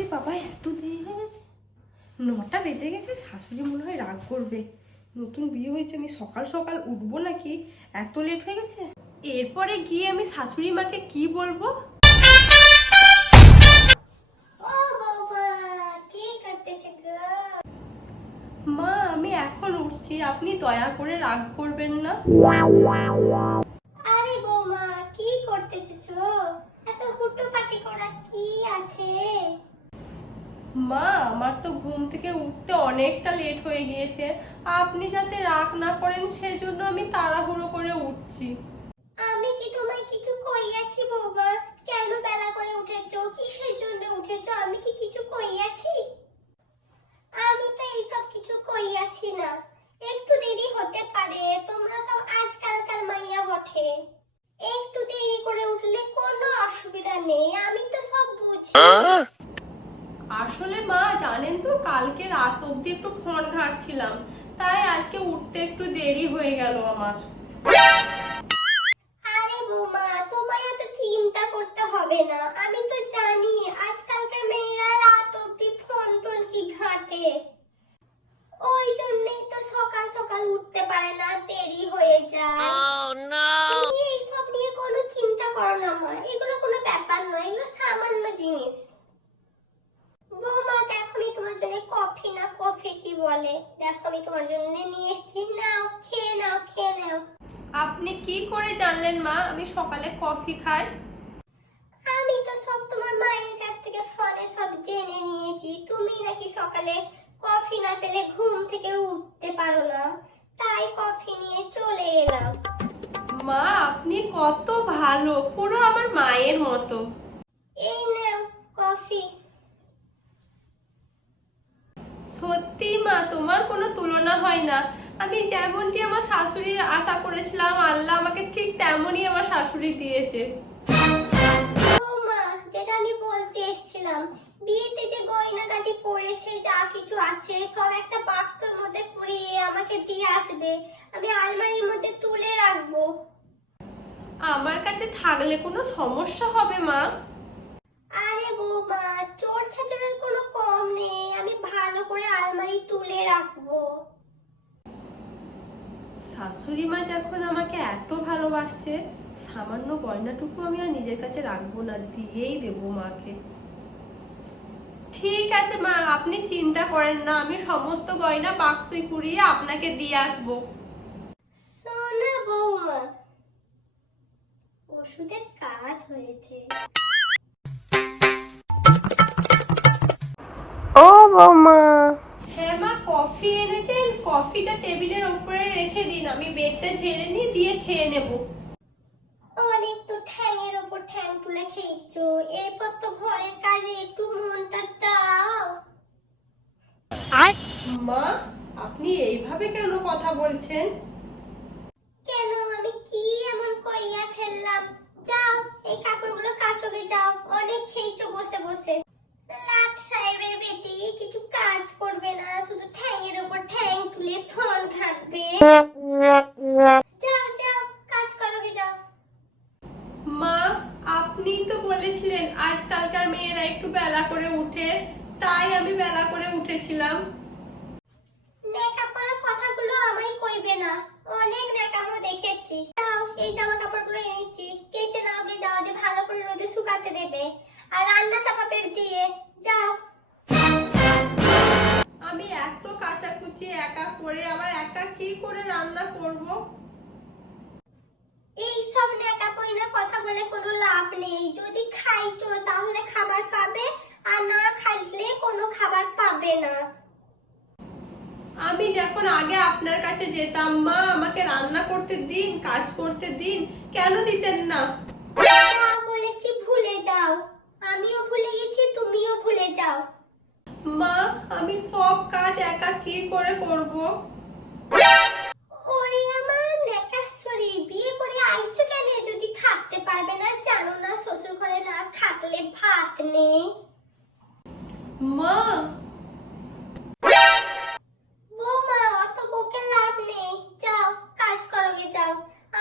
এ বাবা, এত দেরি হয়ে গেছে, 9টা বেজে গেছে। শাশুড়ি মনে হয় রাগ করবে। নতুন বিয়ে হয়েছে, আমি সকাল সকাল উঠবো নাকি? এত লেট হয়ে গেছে। এরপরে গিয়ে আমি শাশুড়ি মাকে কি বলবো? মা, আমি এখন উঠছি, আপনি দয়া করে রাগ করবেন না। আরে বৌমা, কি করতেছো? এত হুট্টোপাটি করার কি আছে? মা, আমার তো ঘুম থেকে উঠতে অনেকটা লেট হয়ে গিয়েছে। আপনি যাতে রাগ না করেন সেজন্য আমি তাড়াহুড়ো করে উঠছি। আমি কি তোমায় কিছু কইয়াছি বৌমা? কেন বেলা করে উঠেছো? কিসের জন্য উঠেছো? আমি কি কিছু কইয়াছি? আমি তো এইসব কিছু কইয়াছি না। একটু দেরি হতে পারে, তোমরা সব আজকালকার মাইয়া বটে। একটু দেরি করে উঠলে কোনো অসুবিধা নেই, আমি তো সব বুঝি। আসলে মা, জানেন তো, কালকে রাত অবধি একটু ফোন ঘাঁটছিলাম, তাই আজকে উঠতে একটু দেরি হয়ে গেল আমার। আরে বৌমা, তোমায় এত চিন্তা করতে হবে না। আমি তো জানি আজকালকার মেয়েরা রাত অবধি ফোন টোন কি ঘাটে। ওই জন্যই তো সকাল সকাল উঠতে পারে না, দেরি হয়ে যায়। তুমি এইসব নিয়ে কোনো চিন্তা করো না মা, এগুলো কোনো ব্যাপার নয়, এগুলো সামান্য জিনিস। বৌমা দেখো, আমি তোমার জন্য কফি না কফি কি বলে, দেখো আমি তোমার জন্য নিয়ে এসেছি, নাও খেয়ে নাও, খেয়ে নাও। আপনি কি করে জানলেন মা আমি সকালে কফি খাই? আমি তো সব তোমার মায়ের কাছ থেকে ফোনে সব জেনে নিয়েছি। তুমি নাকি সকালে কফি না পেলে ঘুম থেকে উঠতে পারো না, তাই কফি নিয়ে চলে এলাম। মা, আপনি কত ভালো, পুরো আমার মায়ের মতো। এই নাও কফি। সত্যি মা, তোমার কোনো তুলনা হয় না। আমি যেমনটি আমার শাশুড়ি আশা করেছিলাম, আল্লাহ আমাকে ঠিক তেমনই আমার শাশুড়ি দিয়েছে। ও মা, যেটা আমি বলতে এসেছিলাম, বিয়েতে যে গয়নাগাটি পড়েছে, যা কিছু আছে সব একটা বাক্সের মধ্যে পুরিয়ে আমাকে দিয়ে আসবে। আমি আলমারির মধ্যে তুলে রাখবো। আমার কাছে থাকলে কোনো সমস্যা হবে মা? আরে বৌমা, চোর ছাচারের কোনো কম নেই, আমি ভালো করে আলমারি তুলে রাখবো। শাশুড়ি মা যখন আমাকে এত ভালোবাসছে, সামান্য গয়নাটুকু আমি আর নিজের কাছে রাখবো না, দিয়েই দেবো মাকে। ঠিক আছে মা, আপনি চিন্তা করেন না, আমি সমস্ত গয়না বাক্সে কুড়িয়ে আপনাকে দিয়ে আসবো। সোনা বৌমা, ওষুধের কাজ হয়েছে। ও বৌমা, হ্যাঁ মা, কফি এনেছেন? কফিটা টেবিলের উপরে রেখে দিন, আমি বেডটা ঝেড়ে নিয়ে দিয়ে খেয়ে নেব। অনেক তো ঠ্যাংয়ের ওপর ঠ্যাং তুলে খেয়েছো, এরপর তো ঘরের কাজে একটু মনটা দাও। মা, আপনি এইভাবে কেন কথা বলছেন? কেন, আমি কি এমন কইয়া ফেললাম? যাও, এই কাপড়গুলো কাচোগে যাও, অনেক খেয়েছো বসে বসে। লাট সাহেবের বেটি কিছু কাজ করবে না, শুধু ঠ্যাংয়ের ওপর ঠ্যাং তুলে ফোন ঘাঁটবে। যাও যাও, কাজ করোগে যাও। মা, আপনি তো বলেছিলেন আজকালকার মেয়েরা একটু বেলা করে উঠে, তাই আমি বেলা করে উঠেছিলাম। নেকাপড়ার কথাগুলো আমায় কইবে না, অনেক নেকামো দেখেছি। যাও, এই জামা কাপড়গুলো এনেছি, কেচে নাও গে যাও, যে ভালো করে রোদে শুকাতে দেবে। আর রান্না চাপাবে দিয়ে যাও। আমি এত কাচাকুচি একা করে আবার একা কি করে রান্না করব? এই সব নেকাপইনা কথা বলে কোনো লাভ নেই। যদি খাইতো তাহলে খাবার পাবে, আর না খাইলে কোনো খাবার পাবে না। আমি যখন আগে আপনার কাছে যেতাম, মা আমাকে রান্না করতে দিন, কাজ করতে দিন, কেন দিতেন না? যা বলেছি ভুলে যাও, আমিও ভুলে গেছি, তুমিও ভুলে যাও। মা, আমি সব কাজ একা কি করে করব? ওরে আমার নেকাশ্বরী, বিয়ে করে আইছো কেন যদি খাটতে পারবে না? জানো না শ্বশুর ঘরে না খাটলে ভাত নেই? মা, বৌমা, অত বকে লাভ নেই, যাও কাজ করোগে যাও।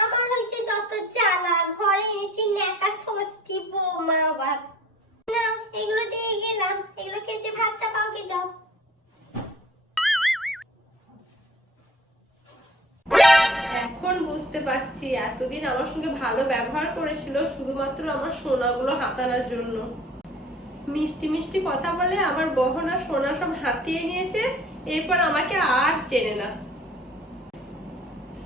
আমার হয়েছে যত জ্বালা, ঘরে এনেছি নেকা ষষ্ঠী বৌমা আবার। না, এগুলো দিয়ে গেলাম, এগুলো খেয়ে ভাত চাপাও কে যাও। এখন বুঝতে পারছি এতদিন আমার সঙ্গে ভালো ব্যবহার করেছিল শুধুমাত্র আমার সোনাগুলো হাতানোর জন্য। মিষ্টি মিষ্টি কথা বলে আমার গহনা সোনা সব হাতিয়ে নিয়েছে, এরপর আমাকে আর চেনে না।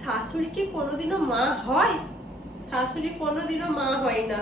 শাশুড়ি কি কোনোদিনও মা হয়? শাশুড়ি কোনোদিনও মা হয় না।